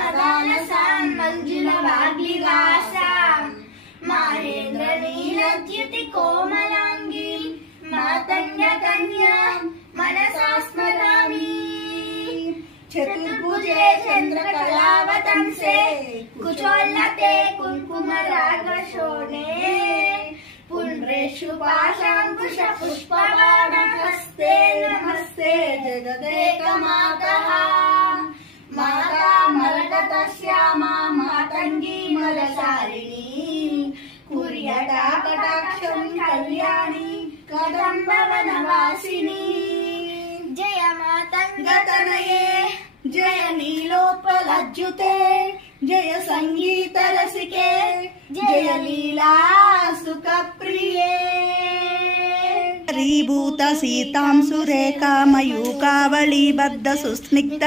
मदालसां मंजुलवाग्लिवासां माहेन्द्रनीलद्युति कोमलांगी मातंगकन्यां मनसा स्मरामि। चतुर्भुजे चंद्रकलावतंसे कुचोल्लते कुङ्कुमरागशोणे पुण्ड्रेषु पाशाङ्कुशपुष्पबाणहस्ते नमस्ते जगदेकमातः। माता मरकतश्यामा मातङ्गी मलशालिनी कुर्यटाकटाक्षं कल्याणी कदम्बवनवासिनी। जय मातङ्गतनये जय नीलोत्पलज्युते जय संगीत रसिके जय लीला सुखप्रिये। रीभूत सीतां सुरेखा मयूकावली बद्ध सुस्निग्ध